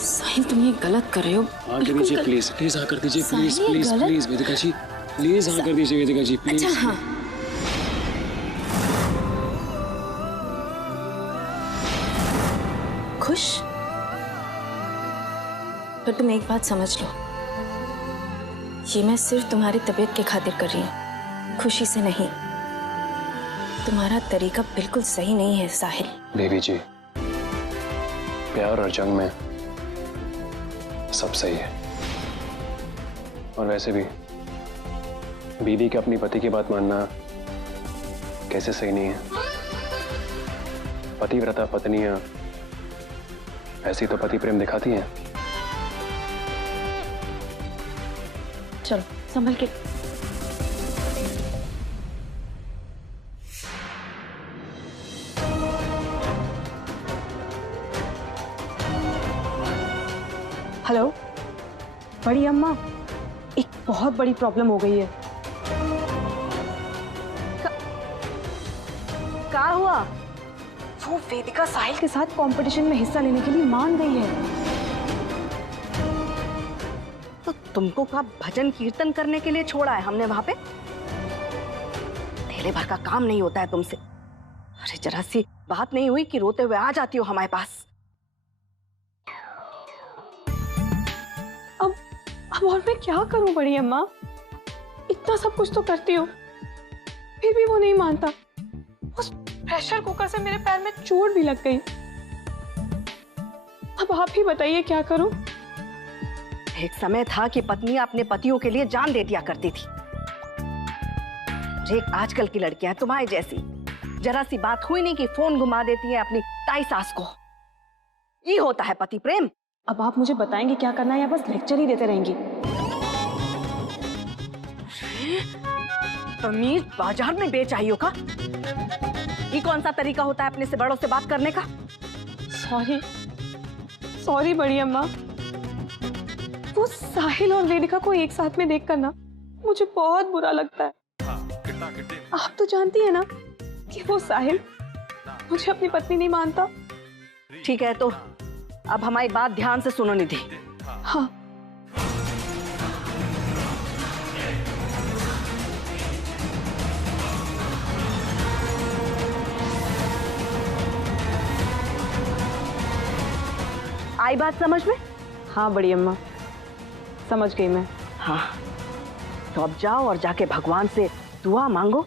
साहिल तुम ये गलत कर रहे हो। हाँ कर दीजिए प्लीज, प्लीज हाँ कर दीजिए please please please Vedika ji, please हाँ कर दीजिए वेदिका जी प्लीज। अच्छा हाँ, खुश? पर तुम एक बात समझ लो, ये मैं सिर्फ तुम्हारी तबीयत के खातिर कर रही हूँ, खुशी से नहीं। तुम्हारा तरीका बिल्कुल सही नहीं है साहिल। बेबी जी, प्यार और जंग में सब सही है। और वैसे भी बीवी के अपनी पति की बात मानना कैसे सही नहीं है? पतिव्रता पत्नियां ऐसी तो पति प्रेम दिखाती हैं। चलो संभल के। हेलो बड़ी अम्मा, एक बहुत बड़ी प्रॉब्लम हो गई है। क्या हुआ? वो वेदिका साहिल के साथ कंपटीशन में हिस्सा लेने के लिए मान गई है। तो तुमको का भजन कीर्तन करने के लिए छोड़ा है हमने वहां पे? थैले भर का काम नहीं होता है तुमसे। अरे जरा सी बात नहीं हुई कि रोते हुए आ जाती हो हमारे पास। अब और मैं क्या करूं बड़ी अम्मा? इतना सब कुछ तो करती हूँ, फिर भी वो नहीं मानता। उस प्रेशर कुकर से मेरे पैर में चोट भी लग गई। अब आप ही बताइए क्या करूं? एक समय था कि पत्नियां अपने पतियों के लिए जान दे दिया करती थी। एक आजकल की लड़कियां तुम्हारे जैसी, जरा सी बात हुई नहीं कि फोन घुमा देती है अपनी ताई सास को। ये होता है पति प्रेम। अब आप मुझे बताएंगे क्या करना है या बस लेक्चर ही देते रहेंगी? तमीज बाजार में बेच आई हो का? ये कौन सा तरीका होता है अपने से बड़ों से बात करने का? सॉरी सॉरी बड़ी अम्मा, वो साहिल और वेदिका को एक साथ में देखकर ना मुझे बहुत बुरा लगता है। आप तो जानती है ना कि वो साहिल मुझे अपनी पत्नी नहीं मानता। ठीक है, तो अब हमारी बात ध्यान से सुनो निधि। हाँ, आई बात समझ में? हाँ बड़ी अम्मा, समझ गई मैं। हाँ, तो अब जाओ और जाके भगवान से दुआ मांगो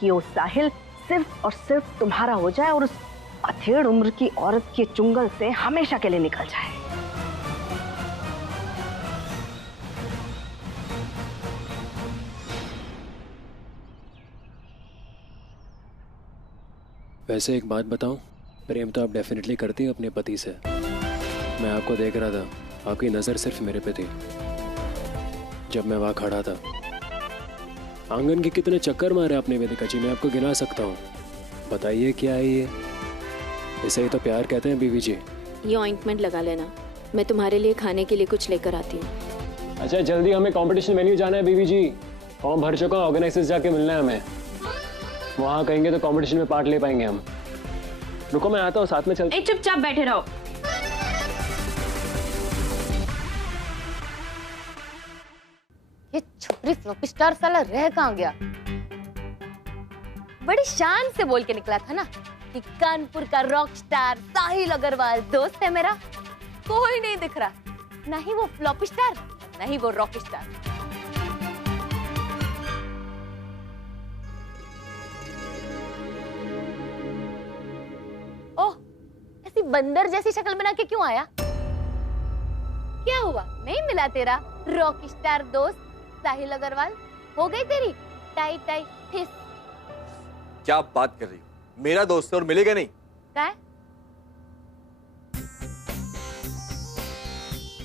कि वो साहिल सिर्फ और सिर्फ तुम्हारा हो जाए और उस अधेड़ उम्र की औरत के चुंगल से हमेशा के लिए निकल जाए। वैसे एक बात बताऊं, प्रेम तो आप डेफिनेटली करती हैं अपने पति से। मैं आपको देख रहा था, आपकी नज़र सिर्फ मेरे पे थी। जब मैं वहाँ खड़ा था, आंगन के कितने चक्कर मारे आपने वेदिका जी, मैं आपको गिना सकता हूँ। बताइए क्या है ये? इसे ही तो प्यार कहते हैं बीवी जी। ये ऑइंटमेंट लगा लेना, मैं तुम्हारे लिए खाने के लिए कुछ लेकर आती हूँ। अच्छा जल्दी, हमें कंपटीशन वेन्यू जाना है बीवी जी। फॉर्म भर चुका, ऑर्गेनाइजर्स जाके मिलना है हमें। वहाँ कहेंगे तो कंपटीशन में पार्ट ले पाएंगे हम। रुको मैं आता हूँ, साथ में चलते। चुपचाप बैठे रहो। ये छोटी फ्लॉपी स्टार साला रह कहाँ गया? बड़ी शान से बोल के निकला था ना कि कानपुर का रॉक स्टार साहिल अग्रवाल दोस्त है मेरा। कोई नहीं दिख रहा, ना ही वो फ्लॉपी स्टार, ना ही वो रॉक स्टार। ओह, ऐसी बंदर जैसी शक्ल बना के क्यों आया? क्या हुआ, नहीं मिला तेरा रॉक स्टार दोस्त साहिल अग्रवाल? हो गई तेरी टाई टाई फिस? क्या बात कर रही हो? मेरा दोस्त है और मिलेगा नहीं? क्या है?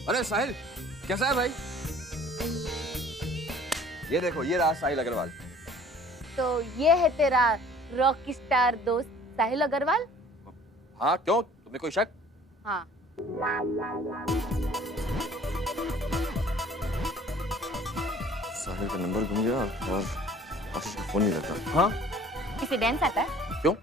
अरे साहिल, कैसा है भाई? ये देखो, ये रहा साहिल अग्रवाल। तो ये है तेरा रॉक स्टार दोस्त साहिल अग्रवाल? हाँ, क्यों? तुम्हें कोई शक? हाँ। साहिल का नंबर गुम गया और आशीष का फोन नहीं लगता। हाँ? किसी डांस आता है? क्यों?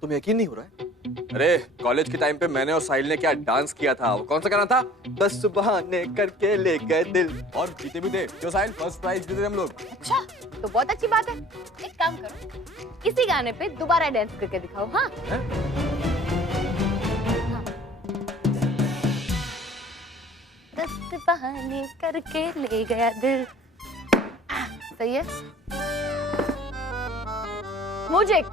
तुम्हें यकीन नहीं हो रहा है? अरे कॉलेज के टाइम पे मैंने और साहिल ने क्या डांस किया था, वो कौन सा गाना था? 10 बहाने करके ले गए दिल, और जीते भी थे। क्यों साहिल, फर्स्ट प्राइज जीते थे हम लोग। अच्छा, तो बहुत अच्छी बात है। एक काम करो, इसी गाने पे दोबारा डांस करके दिखाओ। हाँ, हाँ। 10 बहाने करके ले गया दिल। सही है। म्यूजिक।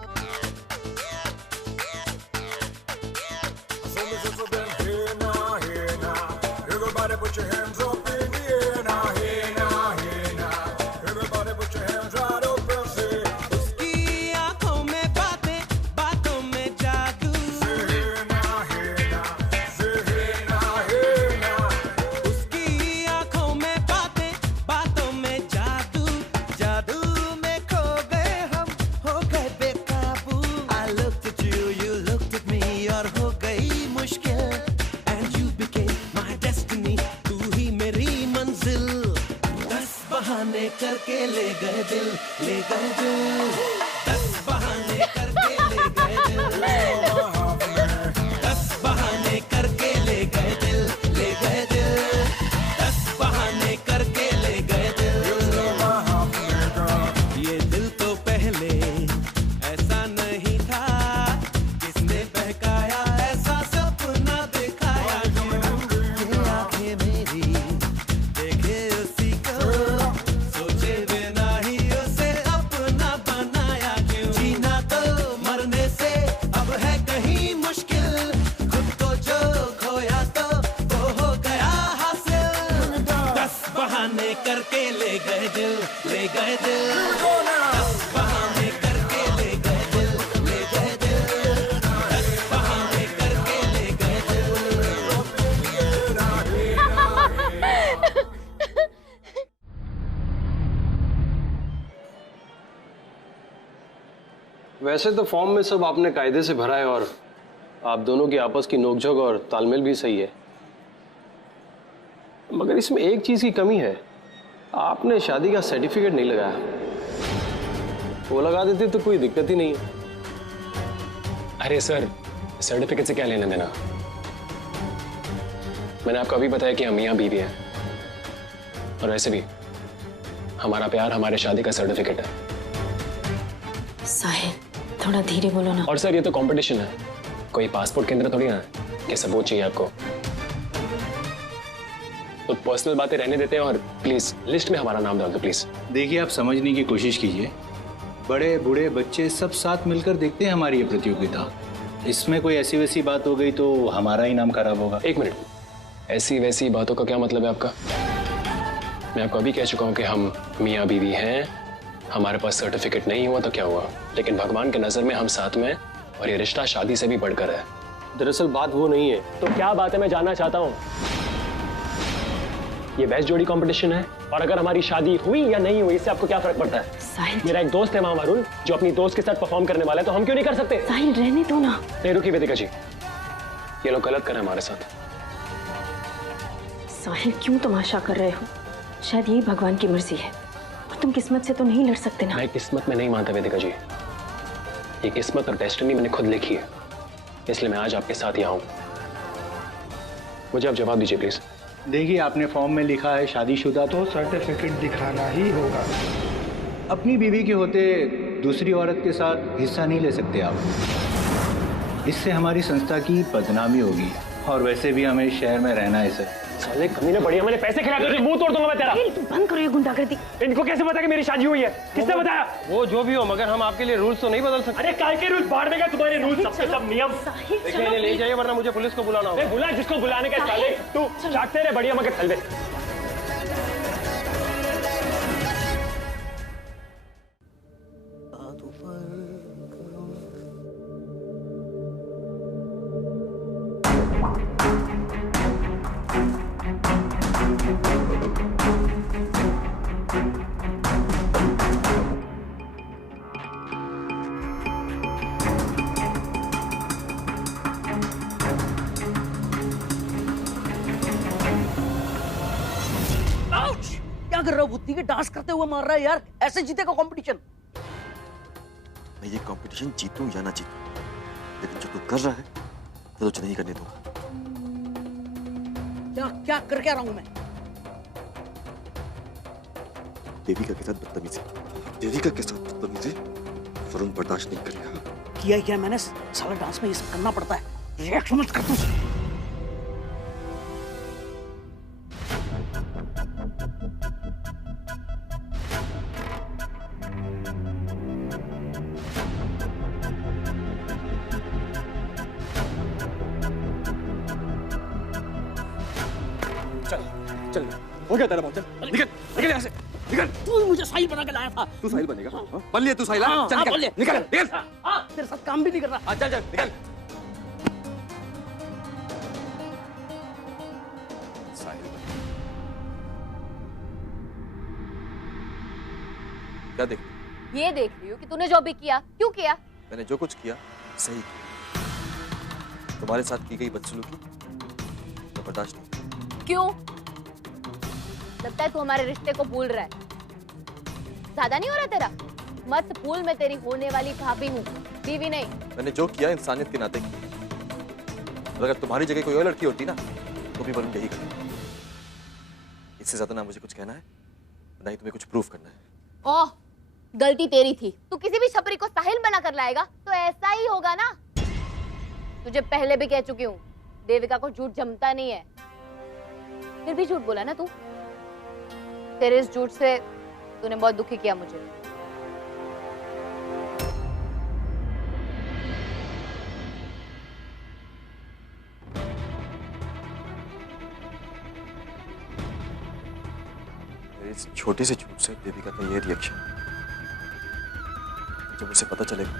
करके ले गए दिल, ले गए दिल। 10 बहाने करके ले गए दिल, 10 बहाने करके ले गए दिल, ले गए दिल। 10 बहाने करके ले गए दिल। ये दिल तो पहले ऐसा नहीं था, किसने बहकाया ऐसा सपना दिखाया। ये आंखें मेरी देखे उसी को, सोचे बिना ही उसे अपना बनाया। क्यों जीना तो मरने से अब है कहीं मुश्किल, खुद को जो खोया तो वो हो गया हासिल। 10 बहाने करके ले गए दिल, ले गए दिल। 10 बहाने करके ले गए दिल, ले गए दिल। 10 बहाने करके ले गए दिल। वैसे तो फॉर्म में सब आपने कायदे से भरा है और आप दोनों की आपस की नोकझोंक और तालमेल भी सही है, मगर इसमें एक चीज की कमी है, आपने शादी का सर्टिफिकेट नहीं लगाया। वो लगा देते तो कोई दिक्कत ही नहीं है। अरे सर, सर्टिफिकेट से क्या लेना देना? मैंने आपको अभी बताया कि हम मियां बीवी हैं, और वैसे भी हमारा प्यार हमारे शादी का सर्टिफिकेट है। साहिल, थोड़ा धीरे बोलो ना। और सर, ये तो कंपटीशन है, कोई पासपोर्ट केंद्र थोड़ी ना है कि सबूत चाहिए आपको। तो पर्सनल बातें रहने देते हैं और प्लीज लिस्ट में हमारा नाम डाल दो प्लीज। देखिए, आप समझने की कोशिश कीजिए। बड़े बूढ़े बच्चे सब साथ मिलकर देखते हैं हमारी ये प्रतियोगिता। इसमें कोई ऐसी वैसी बात हो गई तो हमारा ही नाम खराब होगा। एक मिनट, ऐसी वैसी बातों का क्या मतलब है आपका? मैं आपको अभी कह चुका हूं कि हम मियां बीवी हैं, हमारे पास सर्टिफिकेट नहीं हुआ तो क्या हुआ, लेकिन भगवान के नजर में हम साथ में, और ये रिश्ता शादी से भी बढ़कर है। दरअसल बात वो नहीं है। तो क्या बात है, मैं जानना चाहता हूँ। ये बेस्ट जोड़ी कंपटीशन है, और अगर हमारी शादी हुई या नहीं हुई इससे आपको क्या फर्क पड़ता है? साहिल, मेरा एक दोस्त है वहां वरुण, जो अपनी दोस्त के साथ परफॉर्म करने वाला है, तो हम क्यों नहीं कर सकते? साहिल रहने दो ना। नहीं, रुकिए वेदिका जी, ये लोग गलत कर रहे हैं हमारे साथ। साहिल, क्यों तमाशा कर रहे हो? शायद यही भगवान की मर्जी है, और तुम किस्मत से तो नहीं लड़ सकते ना। मैं किस्मत में नहीं मानता वेदिका जी, ये किस्मत और डेस्टिनी मैंने खुद लिखी है, इसलिए मैं आज आपके साथ यहाँ हूँ। मुझे आप जवाब दीजिए प्लीज। देखिए, आपने फॉर्म में लिखा है शादीशुदा, तो सर्टिफिकेट दिखाना ही होगा। अपनी बीवी के होते दूसरी औरत के साथ हिस्सा नहीं ले सकते आप। इससे हमारी संस्था की बदनामी होगी, और वैसे भी हमें शहर में रहना है सर। साले कमीने, बढ़िया मैंने पैसे खिला कर मुंह तोड़ दूंगा मैं तेरा। साहिल, तुम बंद करो ये गुंडागर्दी। इनको कैसे पता कि मेरी शादी हुई है? किसने बताया? वो जो भी हो, मगर हम आपके लिए रूल्स तो नहीं बदल सकते। अरे काय के रूल्स? बाहर में क्या तुम्हारे रूल्स, सबके सब नियम। साहिल, देखिए, इन्हें ले जाइए वरना मुझे पुलिस को बुलाना होगा। बुला जिसको बुलाने का। साले तू चाटते रहे, बढ़िया मगर चल बे। क्या कर रहा हो? बुद्धि के डांस करते हुए मार रहा है यार, ऐसे जीतेगा कंपटीशन? मैं ये कंपटीशन जीतूं या ना जीतूं, लेकिन जो तू कर रहा है तो तुझे नहीं करने दूंगा। क्या क्या कर क्या रहा हूं मैं? देविका के साथ बदतमीजी, देविका के साथ बदतमीजी वरुण बर्दाश्त नहीं करेगा। किया क्या मैंने? साला डांस में ये सब करना पड़ता है। रिएक्ट मत कर तू। चल चल, हो गया तेरा बहुत। चल निकल निकल यहाँ से, निकल। तू ही मुझे साहिल बना के लाया था। तू साहिल बनेगा? बन लिया तू साहिल? चल निकल निकल निकल। तेरे साथ काम भी नहीं कर रहा। चल चल निकल। साहिल क्या देख? ये देख रही हूँ कि तूने जो भी किया क्यों किया। मैंने जो कुछ किया सही किया। तुम्हारे साथ की गई बदसलूकी तो बर्दाश्त नहीं। क्यों? लगता है तू हमारे रिश्ते को भूल रहा है। ज्यादा नहीं हो रहा तेरा? मत भूल, मैं तेरी होने वाली भाभी हूँ, बीवी नहीं। मैंने जो किया इंसानियत के नाते किया। और अगर तुम्हारी जगह कोई और लड़की होती ना तो भी वरुण यही करती। इससे ज्यादा ना मुझे कुछ कहना है ना ही तुम्हें कुछ प्रूफ करना है। ओह, गलती तेरी थी। तू किसी भी छपरी को साहिल बना कर लाएगा तो ऐसा ही होगा ना। तुझे पहले भी कह चुकी हूँ, देविका को झूठ जमता नहीं है। फिर भी झूठ बोला ना तू। तेरे इस झूठ से तूने बहुत दुखी किया मुझे। इस छोटे से झूठ से देविका का ये रिएक्शन, जब उसे पता चलेगा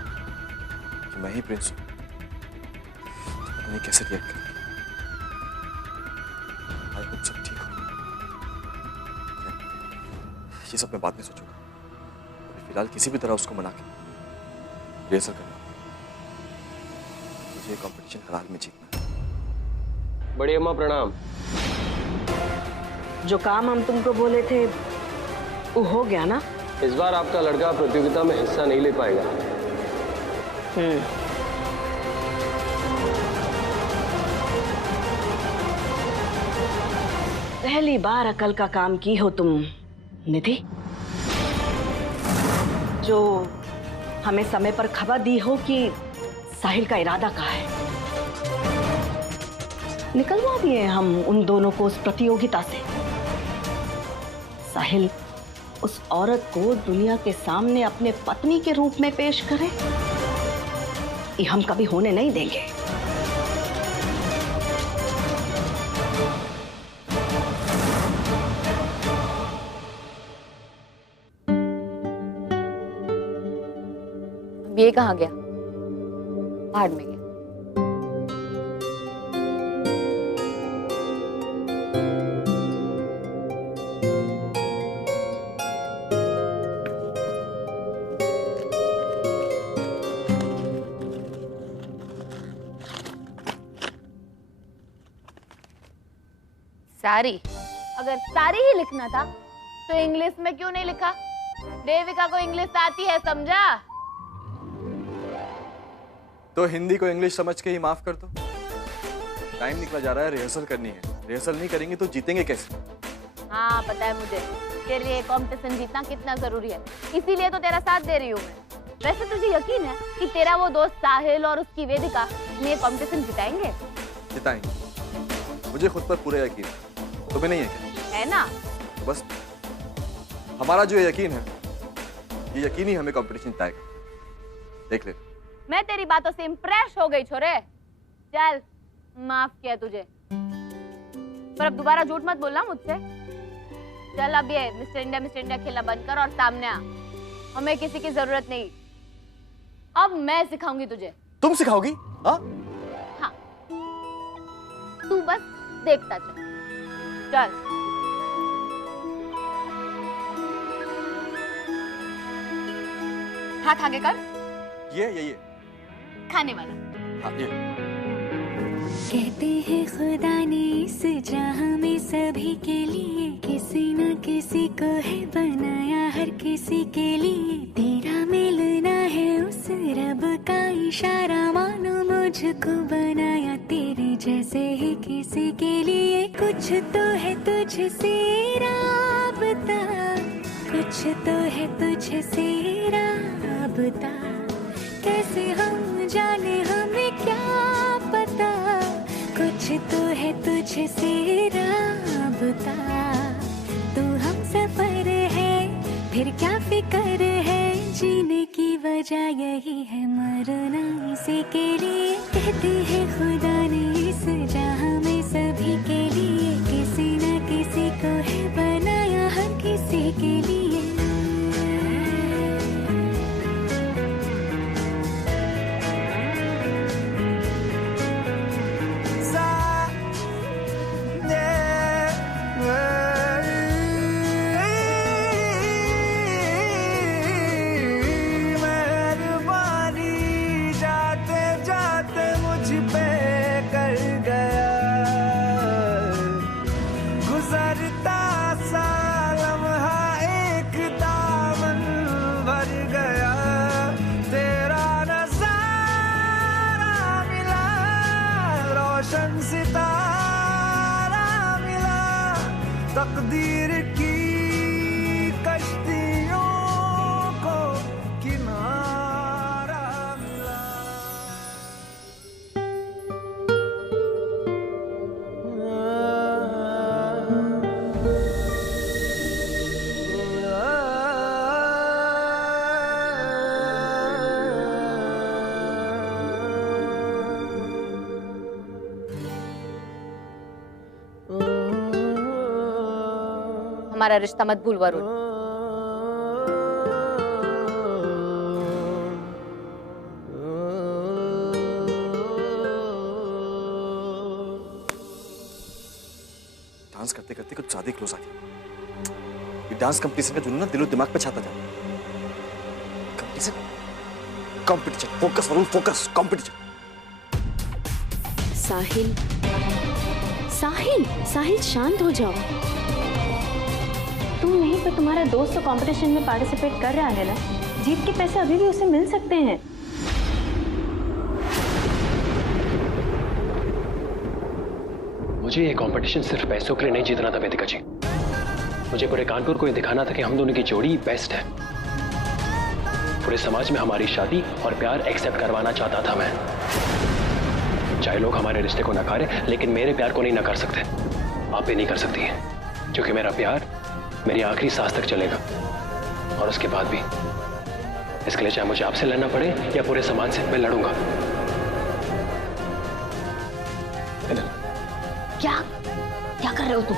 कि मैं ही प्रिंस हूं, तो पता नहीं कैसे रिएक्ट करेगी। आई होप सब ठीक हो। ये सब मैं बाद में सोचूंगा। अभी फिलहाल किसी भी तरह उसको मना के रिहर्सल करना। मुझे कंपटीशन हर हाल में जीतना है। बड़ी अम्मा प्रणाम। जो काम हम तुमको बोले थे वो हो गया ना? इस बार आपका लड़का प्रतियोगिता में हिस्सा नहीं ले पाएगा। पहली बार अकल का काम की हो तुम निधि, जो हमें समय पर खबर दी हो कि साहिल का इरादा क्या है। निकलवा दिए हम उन दोनों को उस प्रतियोगिता से। साहिल उस औरत को दुनिया के सामने अपने पत्नी के रूप में पेश करे, ये हम कभी होने नहीं देंगे। ये कहाँ गया? भाड़ में गया। सारी, अगर सारी ही लिखना था तो इंग्लिश में क्यों नहीं लिखा? देविका को इंग्लिश आती है, समझा? तो हिंदी को इंग्लिश समझ के ही माफ कर दो। टाइम निकला जा रहा है, रिहर्सल करनी है। रिहर्सल नहीं करेंगे तो जीतेंगे कैसे? हाँ पता है मुझे, तेरे लिए कंपटीशन जीतना कितना जरूरी है, इसीलिए तो तेरा साथ दे रही हूँ मैं। वैसे तुझे यकीन है कि तेरा वो दोस्त साहिल और उसकी वेदिका ये कंपटीशन जिताएंगे? जिताएंगे, मुझे खुद पर पूरा यकीन है। तुम्हें नहीं है क्या? है ना? तो बस हमारा जो यकीन है, ये यकीन ही हमें कंपटीशन जिताएगा। देख ले। मैं तेरी बातों से इम्प्रेस हो गई छोरे। चल, माफ किया तुझे, पर अब दोबारा झूठ मत बोलना मुझसे। चल अब ये मिस्टर इंडिया खेलना बंद कर और सामने आ। हमें किसी की जरूरत नहीं। अब मैं सिखाऊंगी तुझे। तुम सिखाओगी? हाँ? हाँ, तू बस देखता चल। चल। हाथ आगे कर। ये खाने वाला। हाँ, ये। कहते हैं खुदा ने इस जहां में सभी के लिए किसी न किसी को है बनाया, हर किसी के लिए तेरा मिलना है उस रब का इशारा, मानो कुछ तो है तुझसे राबता, कुछ तो है तुझसे राबता, कैसे हम जाने हमें क्या पता, कुछ तो है तुझसे राबता। तू हम सफर है फिर क्या फिक्र है, जीने की वजह यही है, मरना इसी के लिए। कहते हैं खुदा ने इस जहां में सभी के लिए किसी न किसी को है बनाया, हर किसी के लिए। तकदीर की कश्तियों को किनारा मिला। हमारा रिश्ता मत भूल वरुण। डांस करते करते कुछ ज्यादा क्लोज आ गया। ये डांस कंपटीशन का जुनून ना दिलो दिमाग पे छाता जाए। Competition, competition, focus Varun, focus, competition. Sahil, Sahil, Sahil शांत हो जाओ। तुम नहीं तो तुम्हारा दोस्त तो कंपटीशन में पार्टिसिपेट कर रहा है ना, जीत के पैसे अभी भी उसे मिल सकते हैं। मुझे ये कंपटीशन सिर्फ पैसों के लिए नहीं जीतना था वेदिका जी, मुझे पूरे कानपुर को ये दिखाना था कि हम दोनों की जोड़ी बेस्ट है। पूरे समाज में हमारी शादी और प्यार एक्सेप्ट करवाना चाहता था मैं। चाहे लोग हमारे रिश्ते को नकारे, लेकिन मेरे प्यार को नहीं नकार सकते। आप भी नहीं कर सकती हैं, क्योंकि मेरा प्यार मेरी आखिरी सांस तक चलेगा, और उसके बाद भी। इसके लिए चाहे मुझे आपसे लड़ना पड़े या पूरे समाज से, मैं लड़ूंगा। क्या क्या कर रहे हो तुम?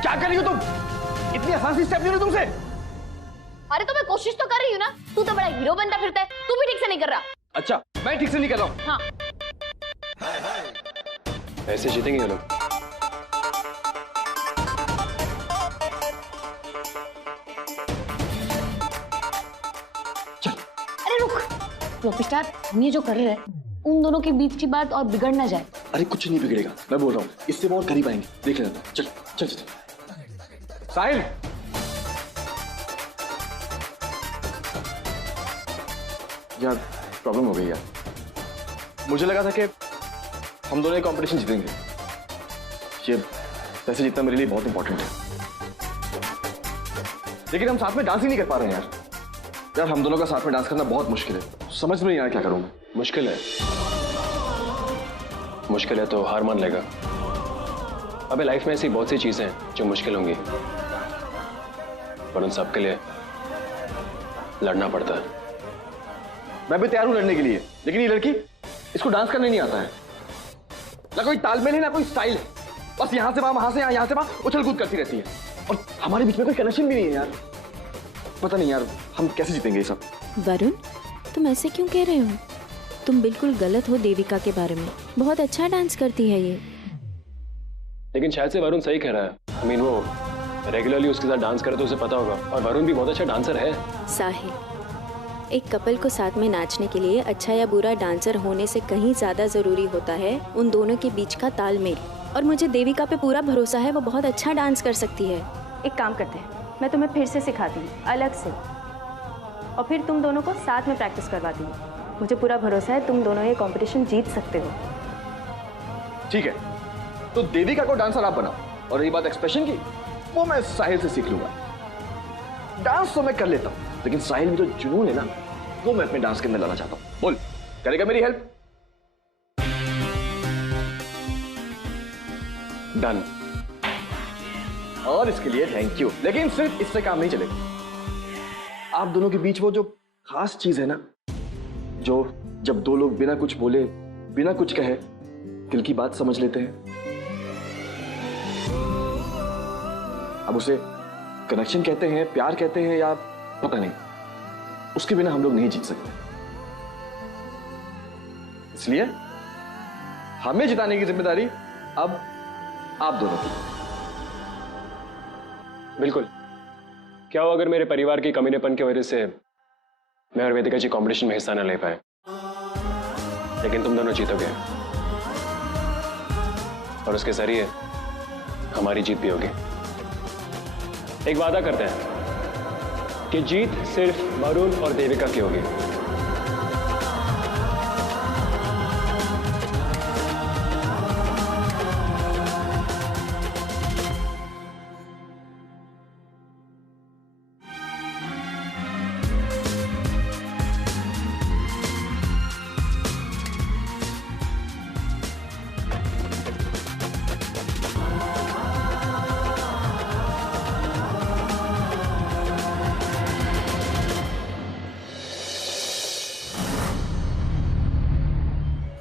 क्या कर रही हो तुम? इतनी आसान सी स्टेप नहीं लो तुमसे। अरे तो मैं कोशिश तो कर रही हूँ ना, तू तो बड़ा हीरो बनता फिरता है, तू भी ठीक से नहीं कर रहा। अच्छा, मैं ठीक से नहीं कर रहा हूँ। हाँ, ऐसे जीतेंगे ये लोग। प्रोफेसर, हम ये जो कर रहे हैं उन दोनों के बीच की बात और बिगड़ ना जाए। अरे कुछ नहीं बिगड़ेगा, मैं बोल रहा हूँ, इससे बहुत करीब आएंगे, देख लेना। चल चल चल। साहिल, यार प्रॉब्लम हो गई यार। मुझे लगा था कि हम दोनों ये कंपटीशन जीतेंगे। ये पैसे जीतना मेरे लिए बहुत इंपॉर्टेंट है, लेकिन हम साथ में डांस ही नहीं कर पा रहे हैं यार। यार हम दोनों का साथ में डांस करना बहुत मुश्किल है, समझ में नहीं आ रहा क्या करूं मैं। मुश्किल है, मुश्किल है तो हार मान लेगा। अबे लाइफ में ऐसी बहुत सी चीजें हैं जो मुश्किल होंगी, पर उन सब के लिए लड़ना पड़ता है। मैं भी तैयार हूं लड़ने के लिए, लेकिन ये लड़की, इसको डांस करने नहीं आता है। ना कोई तालमेल है, ना कोई स्टाइल है, बस यहां से वहां, वहां से यहाँ से वहां उछल कूद करती रहती है, और हमारे बीच में कोई कनेक्शन भी नहीं है यार। पता नहीं यार हम कैसे जीतेंगे ये सब। वरुण, तुम ऐसे क्यों कह रहे हो? तुम बिल्कुल गलत हो देविका के बारे में। बहुत अच्छा डांस करती है ये। लेकिन शायद से वरुण सही कह रहा है। I mean, वो रेगुलरली उसके साथ डांस करे तो उसे पता होगा, और वरुण भी बहुत अच्छा डांसर है। साहिल, एक कपल को साथ में नाचने के लिए अच्छा या बुरा डांसर होने से कहीं ज्यादा जरूरी होता है उन दोनों के बीच का तालमेल। और मुझे देविका पे पूरा भरोसा है, वो बहुत अच्छा डांस कर सकती है। एक काम करते हैं, मैं तुम्हें फिर से सिखाती हूँ अलग से, और फिर तुम दोनों को साथ में प्रैक्टिस करवाती हूँ। मुझे पूरा भरोसा है तुम दोनों ये कंपटीशन जीत सकते हो। ठीक है, तो देविका को डांसर आप बनाओ, और रही बात एक्सप्रेशन की, वो मैं साहिल से सीख लूंगा। डांस तो मैं कर लेता हूं, लेकिन साहिल में जो जुनून है ना, वो मैं अपने डांस के अंदर लाना चाहता हूं। बोल, करेगा मेरी हेल्प? डन। और इसके लिए थैंक यू, लेकिन सिर्फ इससे काम नहीं चलेगा। आप दोनों के बीच वो जो खास चीज है ना, जो जब दो लोग बिना कुछ बोले, बिना कुछ कहे, दिल की बात समझ लेते हैं, अब उसे कनेक्शन कहते हैं, प्यार कहते हैं, या पता नहीं, उसके बिना हम लोग नहीं जीत सकते। इसलिए हमें जिताने की जिम्मेदारी अब आप दोनों की। बिल्कुल। क्या हो अगर मेरे परिवार की कमीनेपन की वजह से मैं और वेदिका जी कंपटीशन में हिस्सा न ले पाए, लेकिन तुम दोनों जीतोगे, और उसके जरिए हमारी जीत भी होगी। एक वादा करते हैं कि जीत सिर्फ वरुण और देविका की होगी।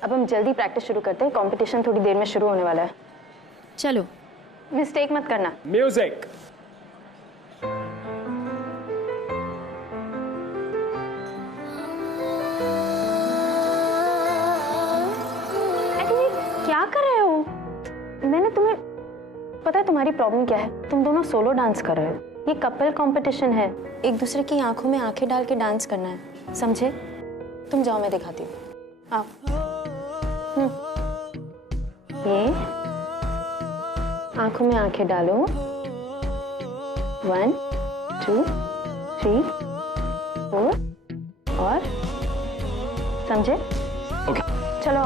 अब हम जल्दी प्रैक्टिस शुरू करते हैं, कंपटीशन थोड़ी देर में शुरू होने वाला है। चलो, मिस्टेक मत करना। म्यूजिक। क्या कर रहे हो? मैंने तुम्हें पता है तुम्हारी प्रॉब्लम क्या है? तुम दोनों सोलो डांस कर रहे हो। ये कपल कंपटीशन है, एक दूसरे की आंखों में आंखें डाल के डांस करना है, समझे? तुम जाओ, मैं दिखाती हूँ। आओ। ये आंखों में आंखें डालो। 1 2 3 4 और समझे? ओके। चलो।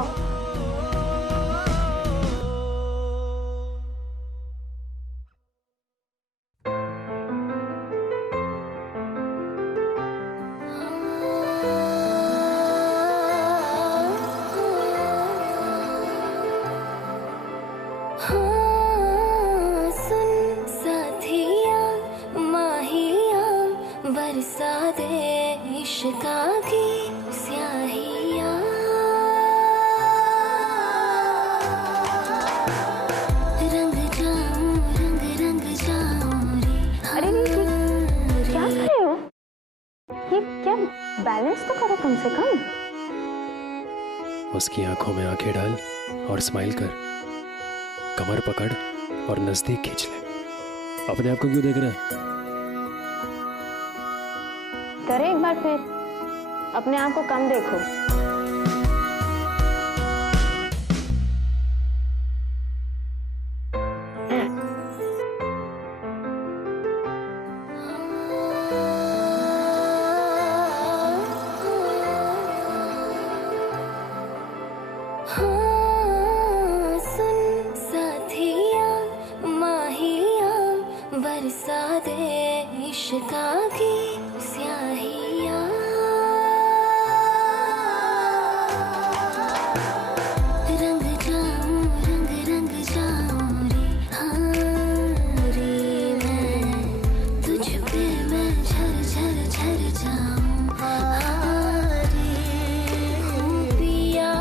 बरसा दे इश्क़ा की स्याहियाँ, रंग जाऊं रंग रंग जाऊं रे। अरे क्या कर रहे हो? ये क्या, बैलेंस तो करो कम से कम। उसकी आंखों में आंखें डाल और स्माइल कर, कमर पकड़ और नजदीक खींच ले। अपने आप को क्यों देख रहा है? करे एक बार फिर, अपने आप को कम देखो। सुन साथिया माहिया, बरसा दे इश्क़ा की स्याहियाँ, रंग जाऊं रंग रंग जाऊं रे। हाँ रे, मैं तुझ पे मैं झर झर झर जाऊं। हाँ रे, हूँ पिया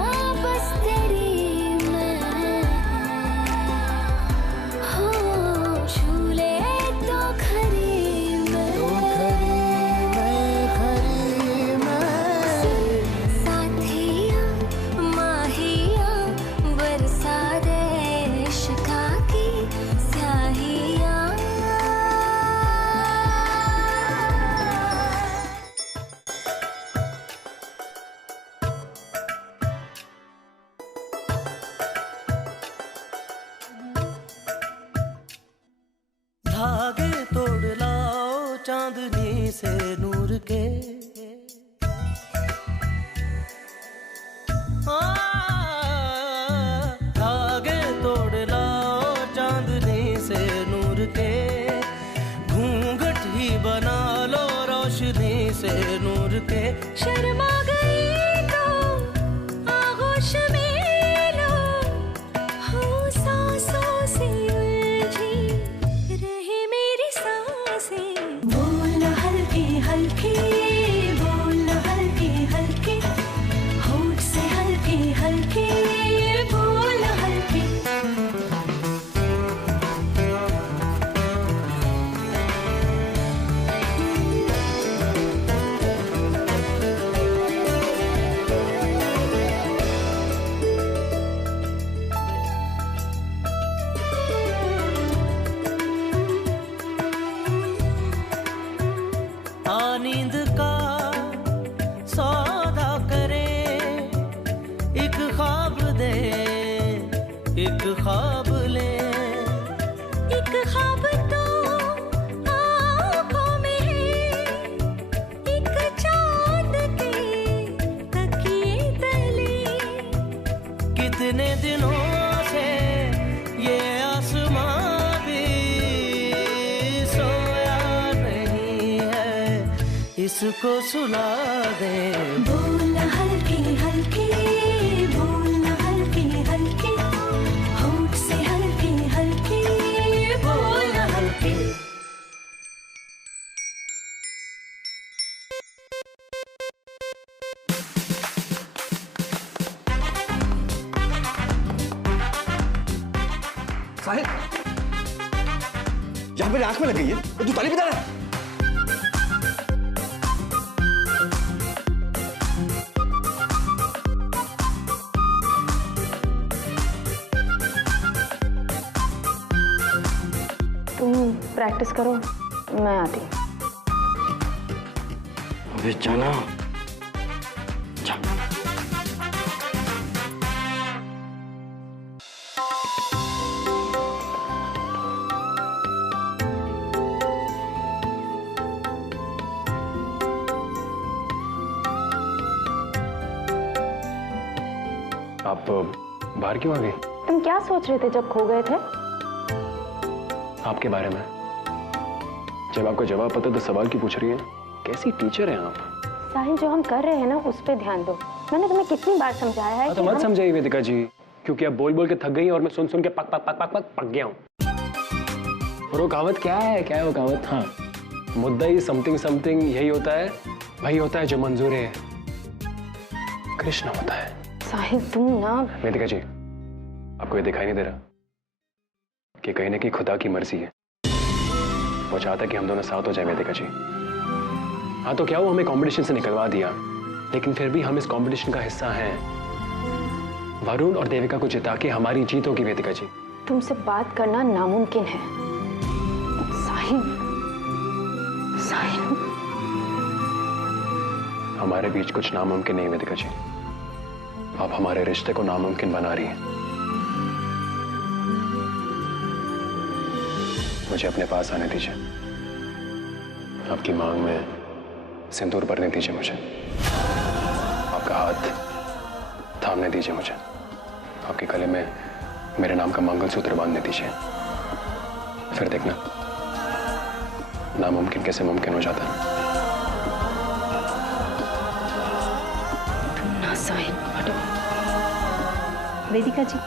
बस तेरी मैं, हो झूले तो खरी धागे तोड़ लाओ चांदनी से नूर के, धागे शर्मा गई तो आगोश में लो, हो सांसों से उलझी रहे मेरी सांसें। बोल हल्के हल्के, बोल हल्के हल्के, होठ से हल्के हल्के, बोल हल्के। नींद का सौदा करे, एक ख्वाब दे, एक ख्वाब ले। एक ख्वाब तो आँखों में है, एक चाँद के तकिए तले। कितने दिनों से ये आसमां भी सोया नहीं है, इसको सुला दे। बोल हल्के हल्के, बोल हल्के हल्के, होठ से हल्के हल्के, बोल हल्के। साहिल, यहाँ मेरी आंख में लग गई है, तू ताली बजा रहा है। तुम प्रैक्टिस करो, मैं आती हूँ। अबे जाना। जा। आप बाहर क्यों आ गई? तुम क्या सोच रहे थे जब खो गए थे? आपके बारे में। जब आपको जवाब पता तो सवाल क्यों पूछ रही है? कैसी टीचर हैं आप? साहिल, जो हम कर रहे हैं ना उस पर ध्यान दो। मैंने तुम्हें कितनी बार समझाया है तो मत समझाइए वेदिका जी, क्योंकि आप बोल बोल के थक गई और मैं सुन सुन के पक पक पक पक पक पक गया हूँ। और वो कहावत क्या है वो कहावत? हाँ, मुद्दा ही समथिंग समथिंग यही होता है, वही होता है जो मंजूर है कृष्ण होता है। साहिल तुम ना। वेदिका जी, आपको ये दिखाई नहीं दे रहा कि कहीं ना कहीं खुदा की मर्जी है, वो चाहता है कि हम दोनों साथ हो जाए। वेदिका जी, हाँ तो क्या वो हमें कंपटीशन से निकलवा दिया, लेकिन फिर भी हम इस कंपटीशन का हिस्सा हैं। वरुण और देविका को जिता के हमारी जीत होगी। वेदिका जी, तुमसे बात करना नामुमकिन है। साहिल, साहिल, हमारे बीच कुछ नामुमकिन नहीं। वेदिका जी, आप हमारे रिश्ते को नामुमकिन बना रही हैं। मुझे अपने पास आने दीजिए, आपकी मांग में सिंदूर भरने दीजिए मुझे, आपका हाथ थामने दीजिए मुझे, आपके गले में मेरे नाम का मंगलसूत्र बांधने दीजिए। फिर देखना नामुमकिन कैसे मुमकिन हो जाता है। साहिल, हटो। वेदिका जी।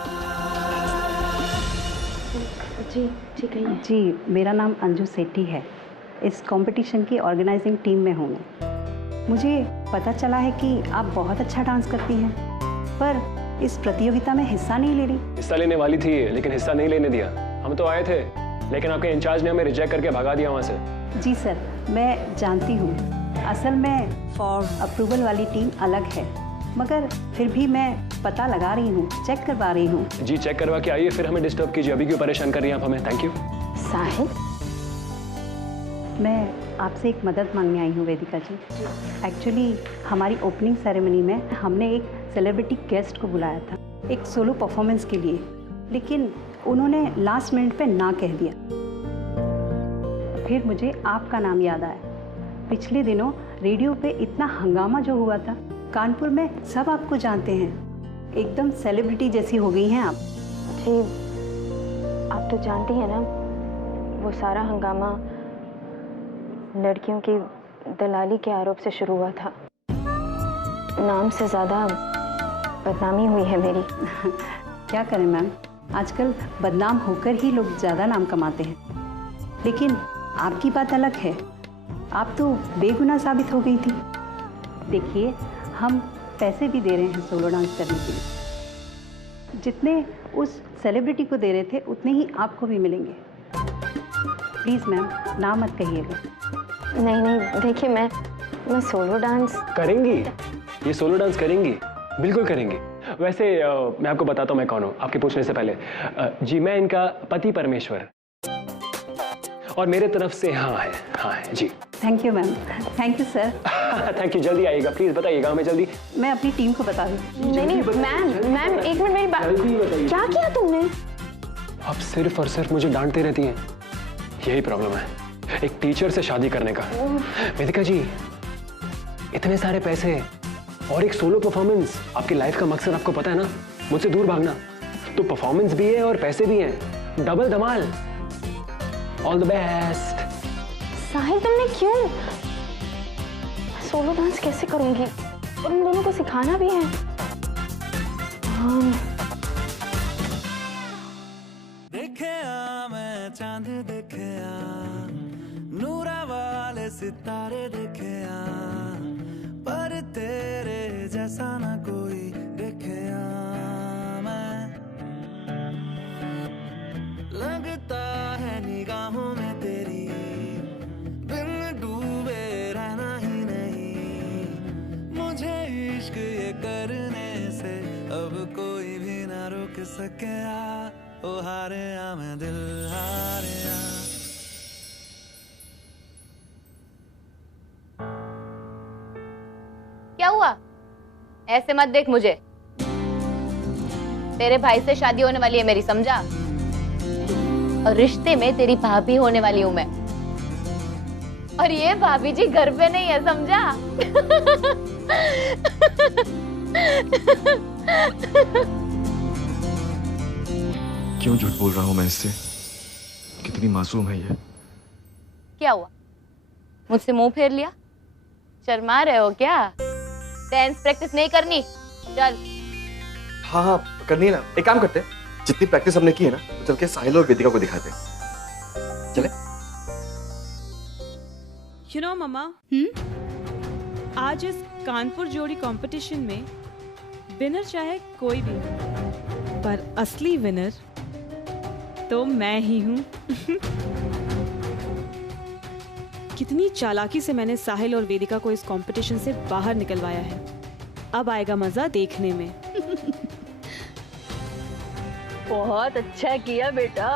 जी कहिए। जी, मेरा नाम अंजू सेठी है। इस कंपटीशन की ऑर्गेनाइजिंग टीम में हूँ मैं। मुझे पता चला है कि आप बहुत अच्छा डांस करती हैं, पर इस प्रतियोगिता में हिस्सा नहीं ले रही। हिस्सा लेने वाली थी लेकिन हिस्सा नहीं लेने दिया। हम तो आए थे लेकिन आपके इंचार्ज ने हमें रिजेक्ट करके भगा दिया वहाँ से। जी सर, मैं जानती हूँ। असल में फॉर अप्रूवल वाली टीम अलग है, मगर फिर भी मैं पता लगा रही हूँ, चेक करवा रही हूँ। जी, चेक करवा के आइए, फिर हमें डिस्टर्ब कीजिए। अभी क्यों परेशान कर रही हैं आप हमें? Thank you. साहिल, मैं आपसे एक मदद मांगने आई हूँ वेदिका जी। एक्चुअली हमारी ओपनिंग सेरेमनी में हमने एक सेलिब्रिटी गेस्ट को बुलाया था एक सोलो परफॉर्मेंस के लिए, लेकिन उन्होंने लास्ट मिनट पे ना कह दिया। फिर मुझे आपका नाम याद आया। पिछले दिनों रेडियो पे इतना हंगामा जो हुआ था, कानपुर में सब आपको जानते हैं, एकदम सेलिब्रिटी जैसी हो गई हैं आप। जी, आप तो जानती हैं ना, वो सारा हंगामा लड़कियों की दलाली के आरोप से शुरू हुआ था। नाम से ज़्यादा बदनामी हुई है मेरी। क्या करें मैम, आजकल बदनाम होकर ही लोग ज़्यादा नाम कमाते हैं। लेकिन आपकी बात अलग है, आप तो बेगुनाह साबित हो गई थी। देखिए, हम पैसे भी दे रहे हैं सोलो डांस करने के लिए। जितने उस सेलिब्रिटी को दे रहे थे उतने ही आपको भी मिलेंगे। प्लीज़ मैम, ना मत कहिएगा। नहीं, देखिए मैं सोलो डांस करेंगी, ये सोलो डांस करेंगी, बिल्कुल करेंगी। वैसे मैं आपको बताता हूँ मैं कौन हूँ, आपके पूछने से पहले। जी, मैं इनका पति परमेश्वर, और मेरे तरफ से हाँ है जी। Thank you ma'am. Thank you sir. Thank you. जल्दी आइएगा प्लीज, बताइएगा हमें जल्दी। मैं अपनी टीम को बता दूँ। नहीं मैम एक मिनट मेरी बात। क्या किया तुमने? आप सिर्फ और सिर्फ मुझे डांटती रहती हैं, यही प्रॉब्लम है एक टीचर से शादी करने का। वेदिका जी, इतने सारे पैसे और एक सोलो परफॉर्मेंस, आपकी लाइफ का मकसद आपको पता है ना, मुझसे दूर भागना। तो परफॉर्मेंस भी है और पैसे भी हैं, डबल धमाल। All the best. साहिल, तुमने क्यों? सोलो डांस कैसे करूंगी, और उन दोनों को सिखाना भी है। देखे मैं चांद देखे नूरा वाले सितारे देखे पर तेरे जैसा ना कोई देखे मैं। लगता है निगाहों में तेरी बिन डूबे रहना ही नहीं। मुझे इश्क ये करने से अब कोई भी ना रोक सके। ओ हारे मैं दिल हारे। क्या हुआ? ऐसे मत देख मुझे, तेरे भाई से शादी होने वाली है मेरी, समझा? और रिश्ते में तेरी भाभी होने वाली हूं मैं, और ये भाभी जी घर पे नहीं है, समझा? क्यों झूठ बोल रहा हूं मैं इससे? कितनी मासूम है ये। क्या हुआ, मुझसे मुंह फेर लिया? शर्मा रहे हो क्या? डांस प्रैक्टिस नहीं करनी? चल। हाँ करनी है ना। एक काम करते हैं, जितनी प्रैक्टिस हमने की है ना, तो चल के साहिल और वेदिका को दिखाते हैं। चले? You know, मम्मा, आज इस कानपुर जोड़ी कंपटीशन में विनर चाहे कोई भी, पर असली विनर तो मैं ही हूँ। कितनी चालाकी से मैंने साहिल और वेदिका को इस कंपटीशन से बाहर निकलवाया है। अब आएगा मजा देखने में। बहुत अच्छा किया बेटा।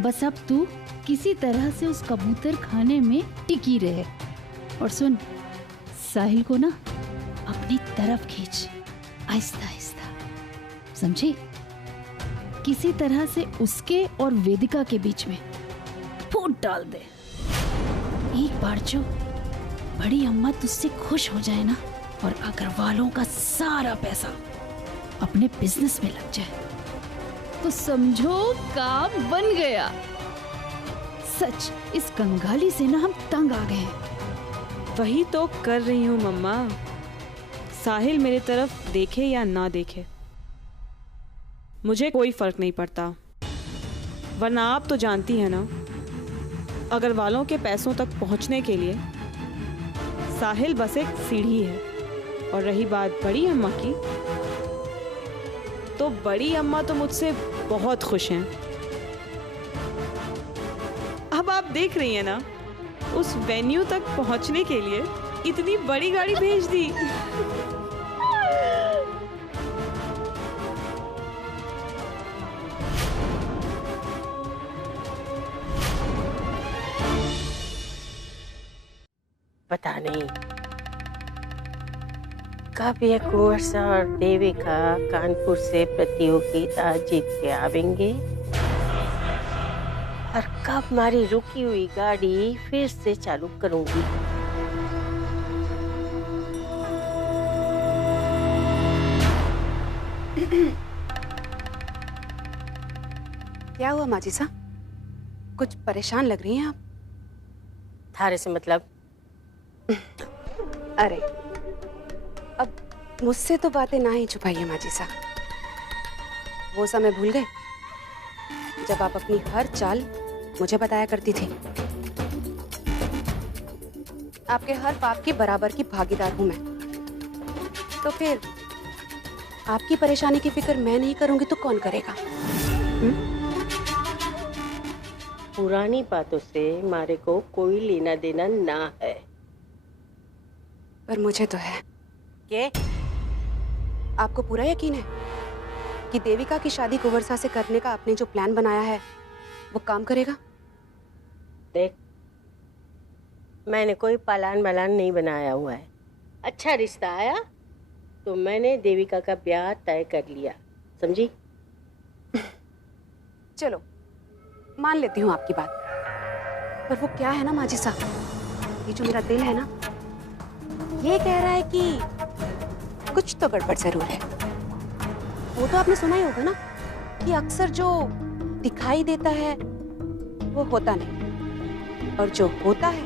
बस अब तू किसी तरह से उस कबूतर खाने में टिकी रहे। और सुन, साहिल को ना अपनी तरफ खींच, आहिस्ता आहिस्ता, समझी? किसी तरह से उसके और वेदिका के बीच में फूट डाल दे। एक बार जो बड़ी अम्मा तुझसे खुश हो जाए ना, और अग्रवालों का सारा पैसा अपने बिजनेस में लग जाए, तो समझो काम बन गया। सच, इस कंगाली से ना हम तंग आ गए हैं। वही तो कर रही हूँ मम्मा। साहिल मेरे तरफ देखे या ना देखे, मुझे कोई फर्क नहीं पड़ता। वरना आप तो जानती हैं ना, अग्रवालों के पैसों तक पहुंचने के लिए साहिल बस एक सीढ़ी है। और रही बात बड़ी अम्मा की, तो बड़ी अम्मा तो मुझसे बहुत खुश हैं। अब आप देख रही हैं ना, उस वेन्यू तक पहुंचने के लिए इतनी बड़ी गाड़ी भेज दी। पता नहीं कब ये कुंवर और देविका कानपुर से प्रतियोगिता जीत के आवेंगे, और कब हमारी रुकी हुई गाड़ी फिर से चालू करूंगी। क्या हुआ माजी साहब, कुछ परेशान लग रही हैं आप? थारे से मतलब? अरे अब मुझसे तो बातें ना ही छुपाइए माजी साहब। वो समय भूल गए जब आप अपनी हर चाल मुझे बताया करती थी। आपके हर पाप की बराबर की भागीदार हूं मैं। तो फिर आपकी परेशानी की फिक्र मैं नहीं करूंगी तो कौन करेगा? पुरानी बातों से मारे को कोई लेना देना ना है। पर मुझे तो है। के? आपको पूरा यकीन है कि देविका की शादी कुंवर से करने का आपने जो प्लान बनाया है वो काम करेगा? देख, मैंने कोई प्लान बलान नहीं बनाया हुआ है। अच्छा रिश्ता आया तो मैंने देविका का ब्याह तय कर लिया, समझी? चलो मान लेती हूँ आपकी बात, पर वो क्या है ना माजी साहब, ये जो मेरा दिल है ना, ये कह रहा है कि कुछ तो गड़बड़ जरूर है। वो तो आपने सुना ही होगा ना कि अक्सर जो दिखाई देता है वो होता नहीं, और जो होता है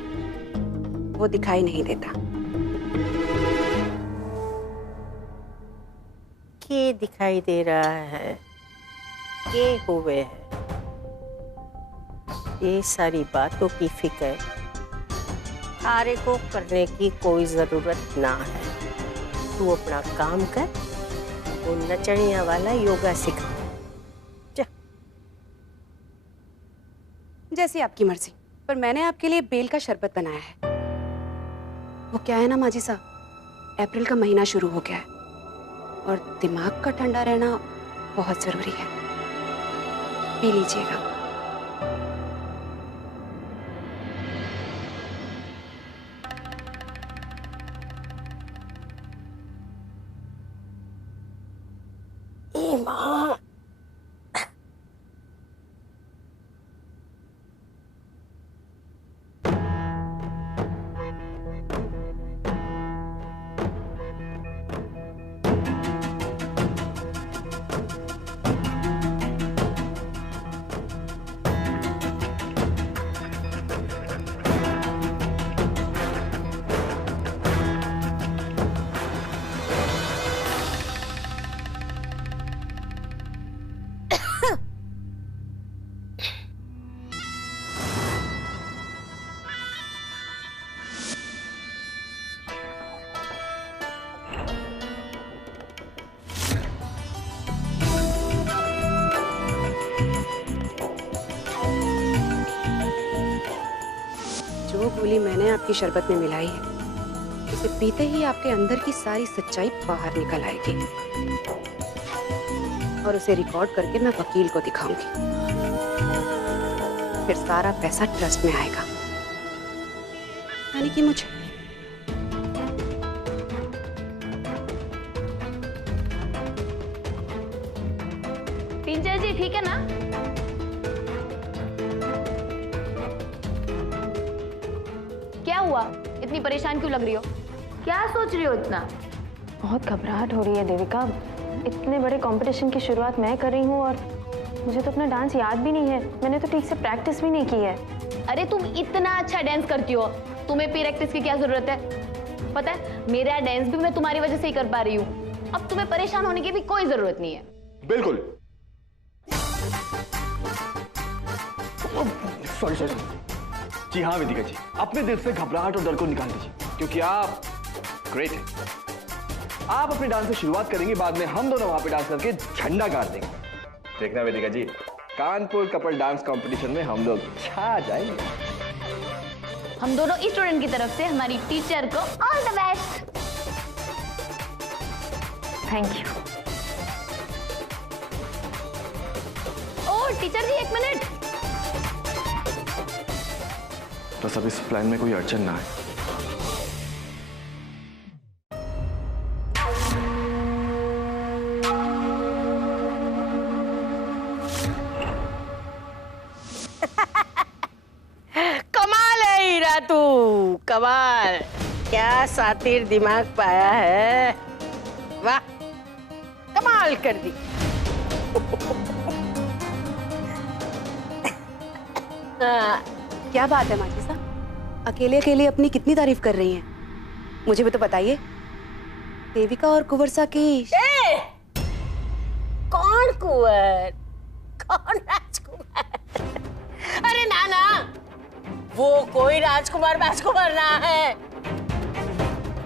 वो दिखाई नहीं देता। के दिखाई दे रहा है, के हुए है, ये सारी बातों की फिक्र तारे को करने की कोई जरूरत ना है। तू अपना काम कर, वो नचनिया वाला योगा सिखा। जैसी आपकी मर्जी, पर मैंने आपके लिए बेल का शरबत बनाया है। वो क्या है ना माजी साहब, अप्रैल का महीना शुरू हो गया है और दिमाग का ठंडा रहना बहुत जरूरी है। पी लीजिएगा। माँ, जो गोली मैंने आपकी शरबत में मिलाई है, उसे पीते ही आपके अंदर की सारी सच्चाई बाहर निकल आएगी और उसे रिकॉर्ड करके मैं वकील को दिखाऊंगी। फिर सारा पैसा ट्रस्ट में आएगा, यानी कि मुझे। टीचर जी ठीक है ना? क्या हुआ? इतनी परेशान क्यों लग रही हो? क्या सोच रही हो इतना? बहुत घबराहट हो रही है देविका। इतने बड़े कंपटीशन की शुरुआत मैं कर रही हूँ और मुझे तो अपना डांस याद भी नहीं है। मैंने तो ठीक से प्रैक्टिस भी नहीं की है। अरे तुम इतना अच्छा डांस करती हो, तुम्हें प्रैक्टिस की क्या जरूरत है? पता है मेरा डांस भी मैं तुम्हारी वजह से ही कर पा रही हूँ। अब तुम्हें परेशान होने की भी कोई जरूरत नहीं है। बिल्कुल। सॉरी। जी हाँ वेदिका जी, अपने दिल से घबराहट और डर को निकाल दीजिए, क्योंकि आप ग्रेट हैं। आप अपने डांस से शुरुआत करेंगे, बाद में हम दोनों वहां पे डांस करके झंडा गाड़ देंगे। देखना वेदिका जी, कानपुर कपल डांस कंपटीशन में हम लोग छा जाएंगे। हम दोनों स्टूडेंट की तरफ से हमारी टीचर को all the best. Thank you. ओ टीचर जी एक मिनट। बस अब इस प्लान में कोई अड़चन ना आए। कमाल है हीरा तू, कमाल। क्या सातिर दिमाग पाया है, वाह कमाल कर दी। क्या बात है माजी साहब, अकेले अकेले अपनी कितनी तारीफ कर रही हैं? मुझे भी तो बताइए। देविका और कुंवर सा की। कौन कुंवर, कौन राजकुमार? अरे ना ना, वो कोई राजकुमार राजकुमार ना है।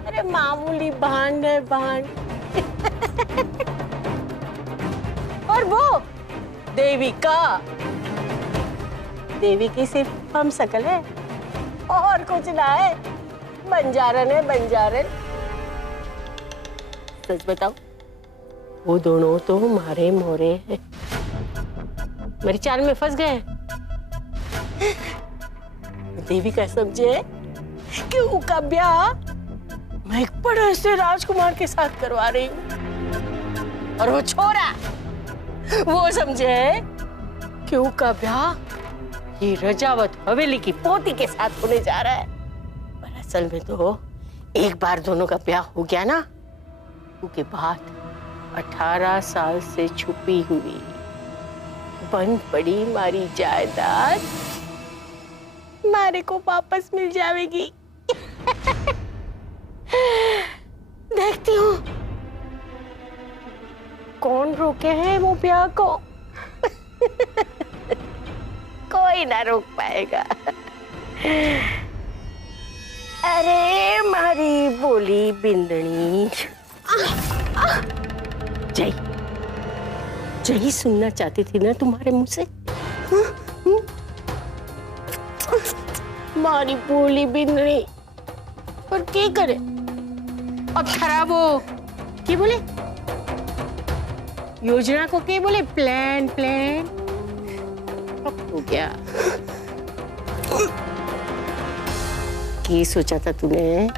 अरे मामूली भांड है, भांड। और वो देविका, देवी की सिर्फ हम शकल है और कुछ ना है। बंजारन है, बंजारन। सच बताओ, वो दोनों तो मारे मोरे हैं, मेरी चाल में फंस गए। देविका समझे कि उनका ब्याह मैं एक बड़े से राजकुमार के साथ करवा रही हूँ, और वो छोरा वो समझे कि उनका ब्याह ये रजावत हवेली की पोती के साथ होने जा रहा है। पर असल में तो एक बार दोनों का ब्याह हो गया ना, उसके बाद 18 साल से छुपी हुई बंद पड़ी मारी जायदाद मारे को वापस मिल जाएगी। देखती हूँ कौन रोके हैं वो ब्याह को। कोई ना रोक पाएगा। अरे मारी बोली बिंदनी, जय जय सुनना चाहती थी ना तुम्हारे मुंह से। मारी बोली बिंदनी, पर क्या करे अब खराब हो। क्या बोले योजना को, क्या बोले प्लान, प्लान अब हो गया। क्या सोचा था तूने?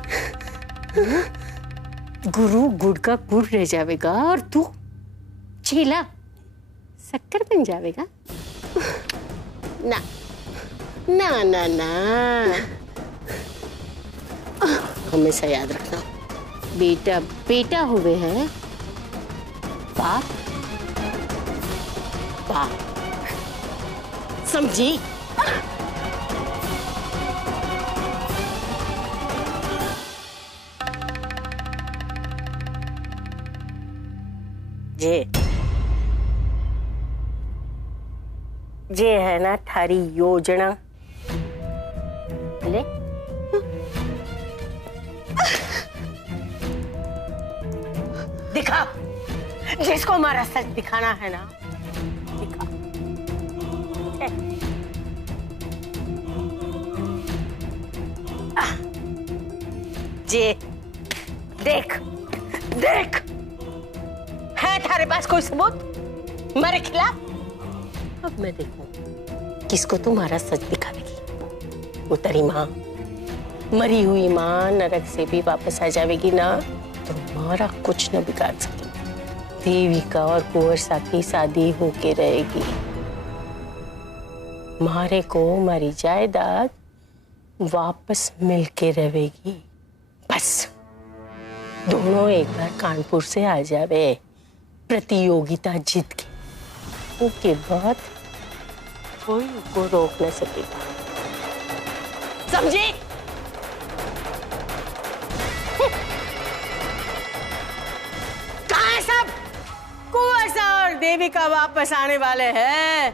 गुरु गुड़ का गुड़ रह जाएगा और तू चीला शक्कर बन जाएगा। ना ना ना ना, हमेशा याद रखना, बेटा बेटा हुए हैं, बाप बाप, समझी? जे है ना थारी योजना, ले दिखा, जिसको हमारा सच दिखाना है ना दिखा। जे देख देख, है थारे पास कोई सबूत मेरे खिलाफ? अब मैं देखूं किसको तुम्हारा सच दिखावेगी। वो तेरी माँ, मरी हुई माँ नरक से भी वापस आ जाएगी ना, तो तुम्हारा कुछ न बिगाड़ सके। देविका और कुंवर सा की शादी होके रहेगी। मारे को हमारी जायदाद वापस मिलके रहेगी। बस दोनों एक बार कानपुर से आ जावे, प्रतियोगिता जीत के, उसके बाद कोई को रोक न सकेगा। समझी? कहाँ है सब? कुंवर सा और देविका वापस आने वाले हैं।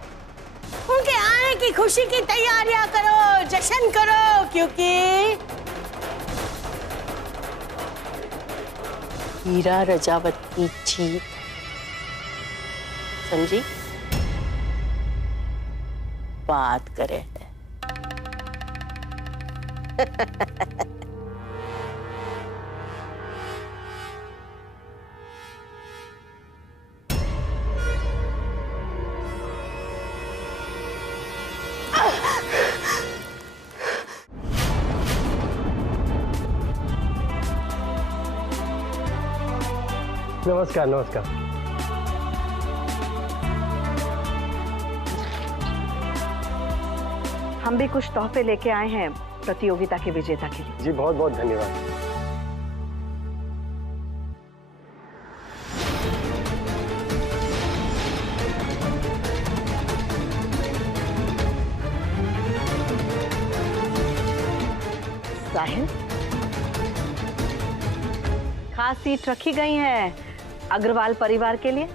उनके आने की खुशी की तैयारियां करो, जश्न करो, क्योंकि हीरा रजावत की जीत। समझी? बात करे है। नमस्कार नमस्कार। हम भी कुछ तोहफे लेके आए हैं प्रतियोगिता के विजेता के लिए। जी बहुत बहुत धन्यवाद। साहिल, खास सीट रखी गई हैं अग्रवाल परिवार के लिए।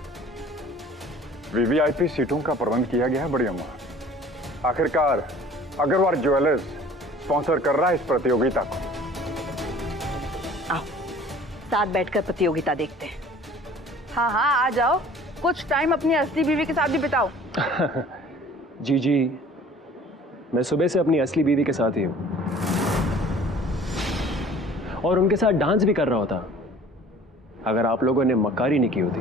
वीवीआईपी सीटों का प्रबंध किया गया है बड़ी अम्मा। आखिरकार अग्रवाल ज्वेलर्स स्पॉन्सर कर रहा है इस प्रतियोगिता को। आओ साथ बैठकर प्रतियोगिता देखते हैं। हाँ हाँ आ जाओ, कुछ टाइम अपनी असली बीवी के साथ भी बिताओ। जी मैं सुबह से अपनी असली बीवी के साथ ही हूं और उनके साथ डांस भी कर रहा होता अगर आप लोगों ने मक्कारी नहीं की होती।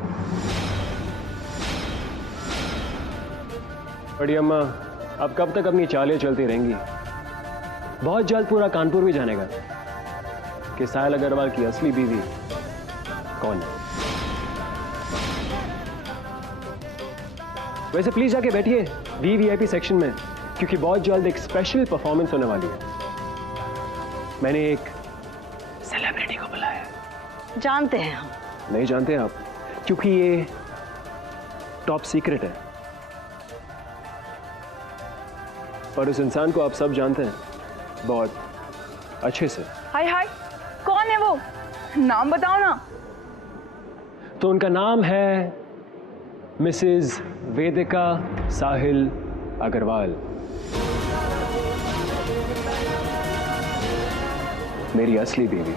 बड़ी अम्मा अब कब तक अपनी चालें चलती रहेंगी? बहुत जल्द पूरा कानपुर भी जानेगा कि साहिल अग्रवाल की असली बीवी कौन है। वैसे प्लीज जाके बैठिए वीवीआईपी सेक्शन में, क्योंकि बहुत जल्द एक स्पेशल परफॉर्मेंस होने वाली है। मैंने एक सेलिब्रिटी को बुलाया। जानते हैं हम। नहीं जानते आप, क्योंकि ये टॉप सीक्रेट है। पर उस इंसान को आप सब जानते हैं बहुत अच्छे से। हाय हाय, कौन है वो? नाम बताओ ना। तो उनका नाम है मिसेस वेदिका साहिल अग्रवाल, मेरी असली बीवी।